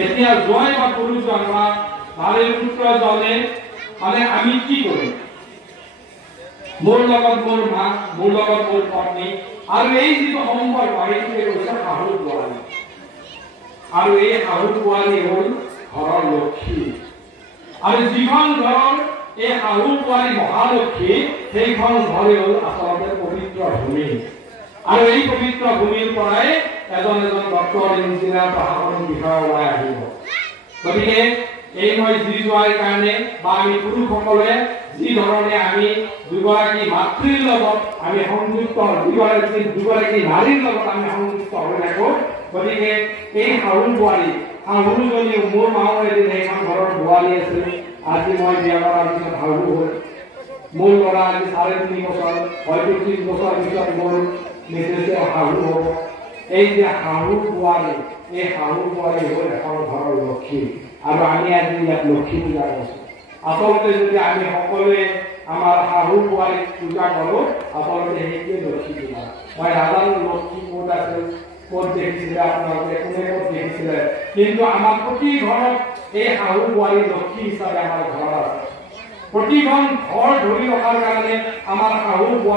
এতিয়া জয় বা পুৰুষজন বা নাৰীৰ পুত্ৰজনে মানে আমি কি কৰিম মোৰ লগত মোৰ মা মোৰ লগত মোৰ পত্নী আৰু এই যিটো সম্পৰ্ক এইটোৱে হৈছে শাহু বোৱাৰী আৰু এই শাহু বোৱাৰী হ'ল ঘৰৰ লক্ষ্মী আৰু যিখন ঘৰৰ এই শাহু বোৱাৰী মহালক্ষ্মী সেইখন ঘৰে হ'ল আচলতে পবিত্ৰ ভূমি আৰু এই পবিত্ৰ ভূমিৰ পৰাই এজন ডক্টৰ ইঞ্জিনিয়াৰ প্ৰশাসনিক বিষয়া ওলাই আহিব গতিকে এই মই যি যোৱাৰ কাৰণে বা আমি পুৰুষসকলে যি ধৰণে আমি দুগৰাকী মাতৃৰ লগত আমি সংযুক্ত দুগৰাকী নাৰীৰ লগত আমি সংযুক্ত হৈ থাকো গতিকে এই শাহু বোৱাৰী শাহুজনী মোৰ মাও এদিন সেইখন ঘৰৰ বোৱাৰী আছিল আজি মই বিয়া কৰাৰ পিছত শাহু হ'ল মোৰ ল'ৰা আজি 3.5 বছৰ হয়তো 3 বছৰ পিছত মোৰ নিজে শাহু হ'ব এই যে শাহু বোৱাৰী এই শাহু বোৱাৰী হ'ল এখন ঘৰৰ লক্ষ্মী আৰু আমি আজি ইয়াত লক্ষ্মী পূজা কৰিছোঁ আচলতে যদি আমি সকলোৱে আমাৰ শাহু বোৱাৰীক পূজা কৰোঁ আচলতে সেইটোৱে লক্ষ্মী পূজা মই নাজানো লক্ষ্মী ক'ত আছে ক'ত দেখিছিলে আপোনালোকে কোনে ক'ত দেখিছিলে কিন্তু আমাৰ প্ৰতি ঘৰত এই শাহু বোৱাৰী লক্ষ্মী হিচাপে আমাৰ ঘৰত আছে প্ৰতিখন ঘৰ ধৰি ৰখাৰ কাৰণে আমাৰ শাহু